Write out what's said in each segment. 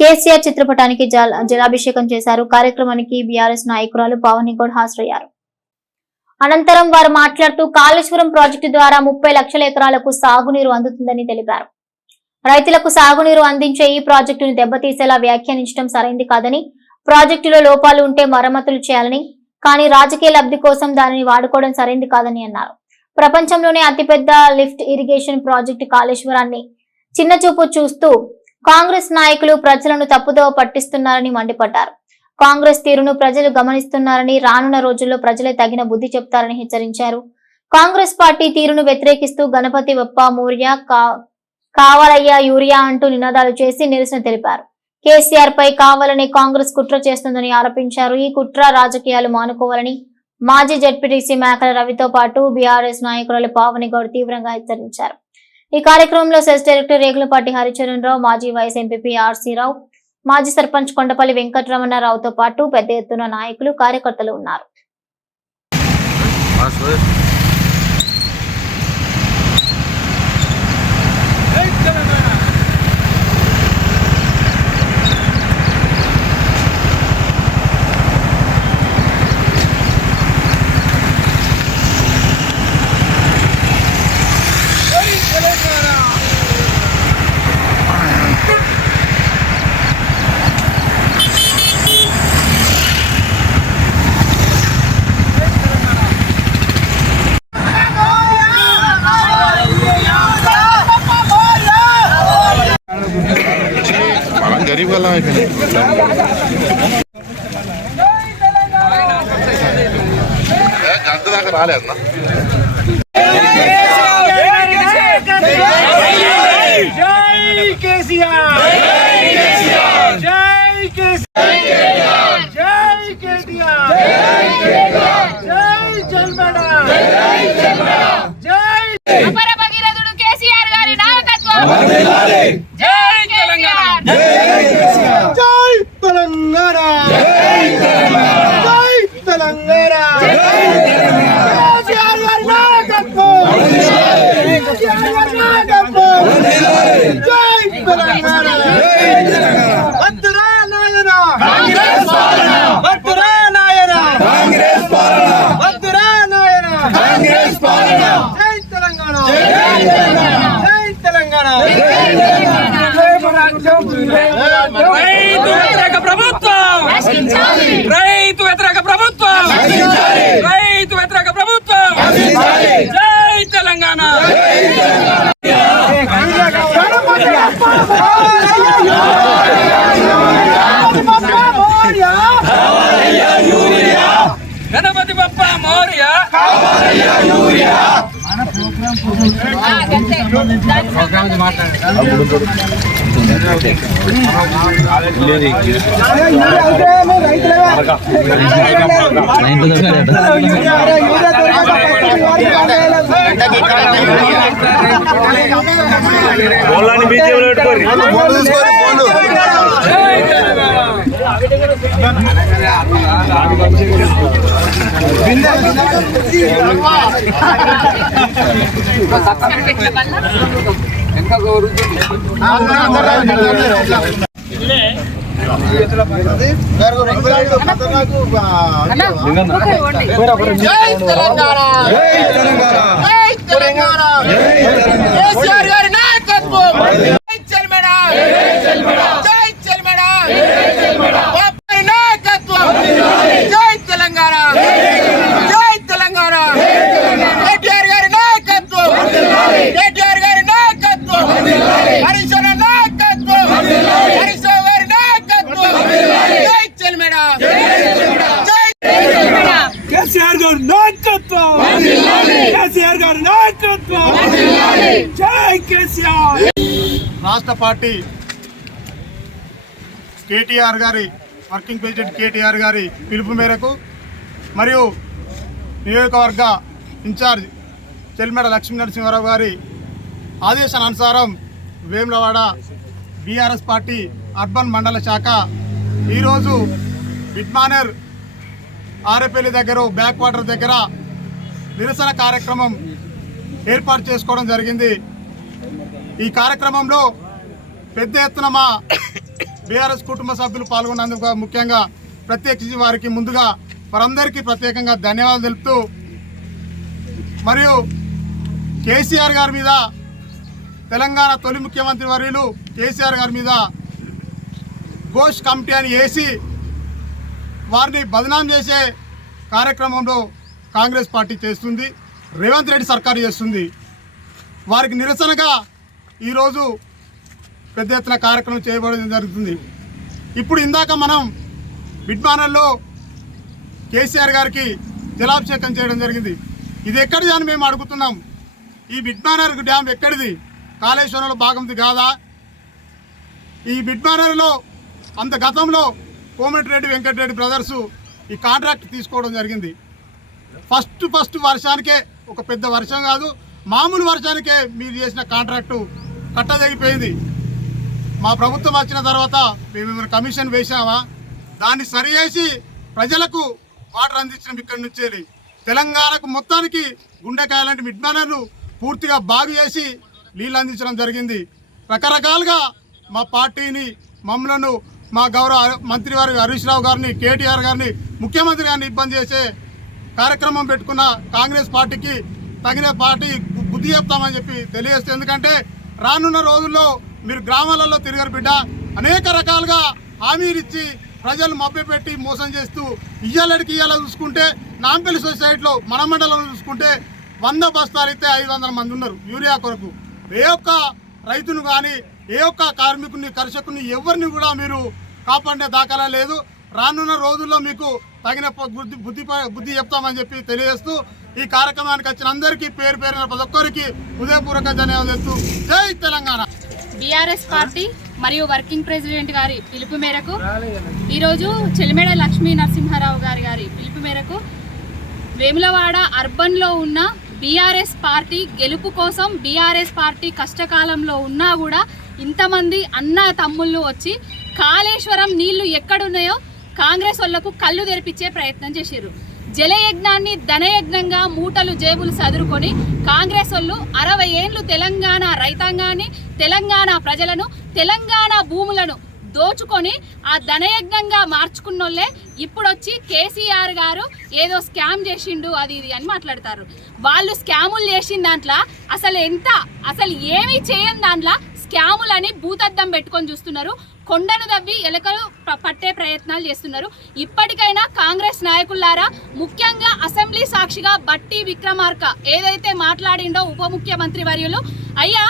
కేసీఆర్ చిత్రపటానికి జలాభిషేకం చేశారు. కార్యక్రమానికి బీఆర్ఎస్ నాయకురాలు పావని గౌడ్ హాజరయ్యారు. అనంతరం వారు మాట్లాడుతూ కాళేశ్వరం ప్రాజెక్టు ద్వారా 30 లక్షల ఎకరాలకు సాగునీరు అందుతుందని తెలిపారు. రైతులకు సాగునీరు అందించే ఈ ప్రాజెక్టును దెబ్బతీసేలా వ్యాఖ్యానించడం సరైంది కాదని, ప్రాజెక్టులో లోపాలు ఉంటే మరమ్మతులు చేయాలని, కానీ రాజకీయ లబ్ధి కోసం దానిని వాడుకోవడం సరైంది కాదని అన్నారు. ప్రపంచంలోనే అతిపెద్ద లిఫ్ట్ ఇరిగేషన్ ప్రాజెక్టు కాళేశ్వరాన్ని చిన్నచూపు చూస్తూ కాంగ్రెస్ నాయకులు ప్రజలను తప్పుదోవ పట్టిస్తున్నారని మండిపడ్డారు. కాంగ్రెస్ తీరును ప్రజలు గమనిస్తున్నారని, రానున్న రోజుల్లో ప్రజలే తగిన బుద్ధి చెప్తారని హెచ్చరించారు. కాంగ్రెస్ పార్టీ తీరును వ్యతిరేకిస్తూ గణపతి బప్పా మోరియా, కావాలయ్యా యూరియా అంటూ నినాదాలు చేసి నిరసన తెలిపారు. కేసీఆర్ పై కావాలని కాంగ్రెస్ కుట్ర చేస్తుందని ఆరోపించారు. ఈ కుట్ర రాజకీయాలు మానుకోవాలని మాజీ జడ్పీటీసీ మేకల రవితో పాటు బీఆర్ఎస్ నాయకురాలు పావని గౌడ్ తీవ్రంగా హెచ్చరించారు. ఈ కార్యక్రమంలో సెస్ డైరెక్టర్ రేగులపాటి హరిచరణ్ రావు, మాజీ వైస్ ఎంపీ ఆర్సీ రావు, మాజీ సర్పంచ్ కొండపల్లి వెంకటరమణారావుతో పాటు పెద్ద ఎత్తున నాయకులు, కార్యకర్తలు ఉన్నారు. गरीब वाला है गंत दाका राले अन्न जय केसीआर जय केसीआर जय केटीआर जय जलमड़ा जय अपर भगीरथुडु केसीआर गारी नायकत्వం వందనాలి जय तेलंगाना जय तेलंगाना जय तेलंगाना जय केसीआर गारी नायकत्వం వందనాలి केसीआर गारी नायकत्వం వందనాలి जय तेलंगाना వద్దురా నాయనా కాంగ్రెస్ పాలన వద్దురా నాయనా కాంగ్రెస్ పాలన వద్దురా నాయనా కాంగ్రెస్ పాలన జై తెలంగాణ జై తెలంగాణ జై తెలంగాణ జై తెలంగాణ రైతు వ్యతిరేక ప్రభుత్వం నశించాలి రైతు వ్యతిరేక ప్రభుత్వం నశించాలి రైతు వ్యతిరేక ప్రభుత్వం నశించాలి జై తెలంగాణ జై తెలంగాణ गणपति बप्पा मौर्य कावालయ్యా యూరియా మన ప్రోగ్రామ్ బోలాని బీజేలో పెట్టుకోరి కేసీఆర్ గారి నాయకత్వం కేసీఆర్ గారి నాయకత్వం జై కేసీఆర్. రాష్ట్ర పార్టీ కేటీఆర్ గారి వర్కింగ్ ప్రెసిడెంట్ కేటీఆర్ గారి పిలుపు మేరకు మరియు నియోజకవర్గ ఇన్ఛార్జ్ చెల్మెడ లక్ష్మీ నరసింహారావు గారి ఆదేశానుసారం వేములవాడ బీఆర్ఎస్ పార్టీ అర్బన్ మండల శాఖ ఈరోజు బిడ్మానర్ ఆరేపల్లి దగ్గర బ్యాక్ వాటర్ దగ్గర నిరసన కార్యక్రమం ఏర్పాటు చేసుకోవడం జరిగింది. ఈ కార్యక్రమంలో పెద్ద ఎత్తున మా బీఆర్ఎస్ కుటుంబ సభ్యులు పాల్గొన్నందుకు ముఖ్యంగా ప్రత్యేకించి వారికి ముందుగా వారందరికీ ప్రత్యేకంగా ధన్యవాదాలు తెలుపుతూ, మరియు కేసీఆర్ గారి మీద, తెలంగాణ తొలి ముఖ్యమంత్రి వర్యులు కేసీఆర్ గారి మీద ఘోష్ కమిటీ అని వేసి వారిని బదనాం చేసే కార్యక్రమంలో కాంగ్రెస్ పార్టీ చేస్తుంది, రేవంత్ రెడ్డి సర్కారు చేస్తుంది. వారికి నిరసనగా ఈరోజు పెద్ద ఎత్తున కార్యక్రమం చేయబడడం జరుగుతుంది. ఇప్పుడు ఇందాక మనం బిడ్మానల్లో కేసీఆర్ గారికి జలాభిషేకం చేయడం జరిగింది. ఇది ఎక్కడిది అని మేము అడుగుతున్నాం. ఈ బిడ్మానర్ డ్యామ్ ఎక్కడిది? కాళేశ్వరంలో భాగంది కాదా? ఈ బిడ్మానర్లో అంత గతంలో కోమటిరెడ్డి వెంకటరెడ్డి బ్రదర్సు ఈ కాంట్రాక్ట్ తీసుకోవడం జరిగింది. ఫస్ట్ వర్షానికే, ఒక పెద్ద వర్షం కాదు, మామూలు వర్షానికే మీరు చేసిన కాంట్రాక్టు కట్టదగిపోయింది. మా ప్రభుత్వం వచ్చిన తర్వాత మేము కమిషన్ వేసామా? దాన్ని సరిచేసి ప్రజలకు వాటర్ అందించడం ఇక్కడి నుంచి తెలంగాణకు మొత్తానికి గుండెకాయ లాంటి మిడ్మానర్లు పూర్తిగా బాగు చేసి నీళ్ళు అందించడం జరిగింది. రకరకాలుగా మా పార్టీని, మమ్మలను, మా గౌరవ మంత్రి వారి హరీష్ రావు గారిని, కేటీఆర్ గారిని, ముఖ్యమంత్రి గారిని ఇబ్బంది చేసే కార్యక్రమం పెట్టుకున్న కాంగ్రెస్ పార్టీకి తగిన పార్టీ బుద్ధి చెప్తామని చెప్పి తెలియజేస్తే, ఎందుకంటే రానున్న రోజుల్లో మీరు గ్రామాలలో తిరగరు బిడ్డ. అనేక రకాలుగా హామీలు ఇచ్చి ప్రజలు మభ్యపెట్టి మోసం చేస్తూ ఇయ్యాలడికి ఇయ్యాల చూసుకుంటే నాంపల్లి సొసైటీలో మన మండలంలో చూసుకుంటే 100 బస్తాలు అయితే 500 మంది ఉన్నారు యూరియా కొరకు. ఏ ఒక్క రైతును కానీ, ఏ ఒక్క కార్మికుని, కర్షకుని ఎవరిని కూడా మీరు కాపాడే దాఖలా లేదు. రానున్న రోజుల్లో మీకు తగిన బుద్ధి చెప్తామని చెప్పి తెలియజేస్తూ, ఈ కార్యక్రమానికి వచ్చిన అందరికీ పేరు పేరున ప్రతి ఒక్కరికి హృదయపూర్వక ధన్యవాదాలు చేస్తూ జై తెలంగాణ. బీఆర్ఎస్ పార్టీ మరియు వర్కింగ్ ప్రెసిడెంట్ గారి పిలుపు మేరకు ఈరోజు చెలిమేడ లక్ష్మీ నరసింహారావు గారి పిలుపు మేరకు వేములవాడ అర్బన్లో ఉన్న బీఆర్ఎస్ పార్టీ గెలుపు కోసం, బీఆర్ఎస్ పార్టీ కష్టకాలంలో ఉన్నా కూడా ఇంతమంది అన్న తమ్ముళ్ళు వచ్చి కాళేశ్వరం నీళ్లు ఎక్కడున్నాయో కాంగ్రెస్ వాళ్లకు కళ్ళు తెరిపించే ప్రయత్నం చేశారు. జలయజ్ఞాన్ని ధనయజ్ఞంగా మూటలు జేబులు సదురుకొని కాంగ్రెస్ వాళ్ళు 60 ఏళ్ళు తెలంగాణ రైతాంగాన్ని, తెలంగాణ ప్రజలను, తెలంగాణ భూములను దోచుకొని ఆ ధనయజ్ఞంగా మార్చుకున్నోళ్ళే ఇప్పుడు వచ్చి కేసీఆర్ గారు ఏదో స్కామ్ చేసిండు అది ఇది అని మాట్లాడతారు. వాళ్ళు స్కాములు చేసిన దాంట్లో అసలు ఏమీ చేయని దాంట్లో స్కాములని భూతద్దం పెట్టుకొని చూస్తున్నారు. కొండను దవ్వి ఎలకలు పట్టే ప్రయత్నాలు చేస్తున్నారు. ఇప్పటికైనా కాంగ్రెస్ నాయకులారా, ముఖ్యంగా అసెంబ్లీ సాక్షిగా బట్టి విక్రమార్క ఏదైతే మాట్లాడిండో ఉప ముఖ్యమంత్రి వర్యులు, అయ్యా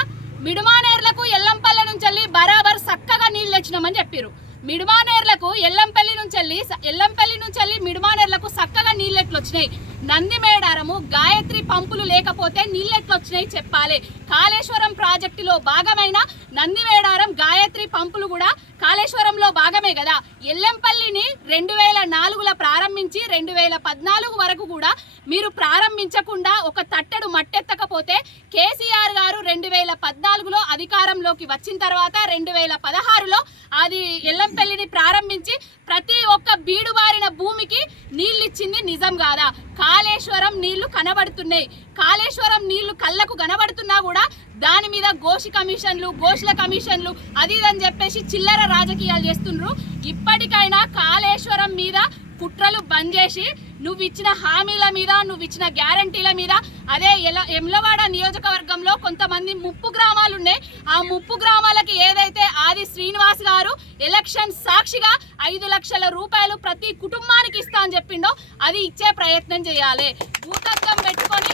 మిడుమానేర్లకు ఎల్లంపల్లి నుంచి బరాబర్ చక్కగా నీళ్ళు తెచ్చినామని చెప్పారు. మిడుమానేర్లకు ఎల్లంపల్లి నుంచి మిడుమానేర్లకు చక్కగా నీళ్ళు ఎట్లు వచ్చినాయి? నందిమేడారము, గాయత్రి పంపులు లేకపోతే నీళ్ళు ఎట్లు వచ్చినాయి చెప్పాలి. కాళేశ్వరం ప్రాజెక్టులో భాగమైన నందిమేడారం, గాయత్రి పంపులు కూడా కాళేశ్వరంలో భాగమే కదా. ఎల్లంపల్లిని 2004లో ప్రారంభించి 2014 వరకు కూడా మీరు ప్రారంభించకుండా ఒక తట్టెడు మట్టెత్తకపోతే కేసీఆర్ గారు 2014లో అధికారంలోకి వచ్చిన తర్వాత 2016లో అది ఎల్లంపల్లిని ప్రారంభించి ప్రతి ఒక్క బీడుబారిన భూమికి నీళ్ళు ఇచ్చింది నిజం కాదా? కాళేశ్వరం నీళ్లు కనబడుతున్నాయి. కాళేశ్వరం నీళ్లు కళ్ళకు కనబడుతున్నా కూడా దాని మీద గోష్ల కమిషన్లు అది అని చెప్పేసి చిల్లర రాజకీయాలు చేస్తున్నారు. ఇప్పటికైనా కాళేశ్వరం మీద కుట్రలు బంద్ చేసి నువ్వు ఇచ్చిన హామీల మీద, నువ్వు ఇచ్చిన గ్యారంటీల మీద, అదే ఎమ్లవాడ నియోజకవర్గంలో కొంతమంది ముప్పు గ్రామాలు ఉన్నాయి. ఆ ముప్పు గ్రామాలకి ఏదైతే ఆది శ్రీనివాస్ గారు ఎలక్షన్ సాక్షిగా 5 లక్షల రూపాయలు ప్రతి కుటుంబానికి ఇస్తా అని చెప్పిండో అది ఇచ్చే ప్రయత్నం చేయాలి. భూతద్దం పెట్టుకొని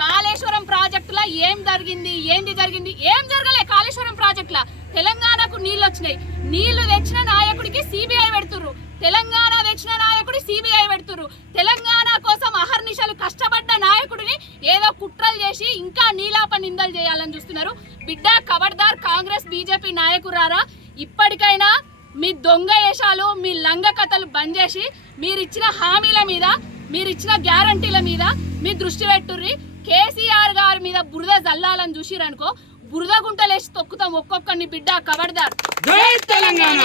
కాళేశ్వరం ప్రాజెక్టులో ఏం జరిగింది, ఏం జరగలే. కాళేశ్వరం ప్రాజెక్టులో తెలంగాణకు నీళ్ళు వచ్చినాయి. నీళ్లు తెచ్చిన నాయకుడికి సిబిఐ పెడుతుర్రు, తెలంగాణ తెచ్చిన నాయకుడి సిబిఐ పెడుతుర్రు. తెలంగాణ కోసం అహర్నిశలు కష్టపడ్డ నాయకుడిని ఏదో కుట్రలు చేసి ఇంకా నీలాప నిందలు చేయాలని చూస్తున్నారు. బిడ్డ ఖబర్దార్ కాంగ్రెస్ బీజేపీ నాయకురారా, ఇప్పటికైనా మీ దొంగ వేషాలు, మీ లంగ కథలు బంద్ చేసి మీరిచ్చిన హామీల మీద, మీరిచ్చిన గ్యారంటీల మీద మీ దృష్టి పెట్టుర్రి. కేసీఆర్ గారి మీద బురద జల్లాలని చూసిరనుకో, బురద గుంటలేసి తొక్కుతాం ఒక్కొక్కరిని. బిడ్డ ఖబర్దార్. జై తెలంగాణ.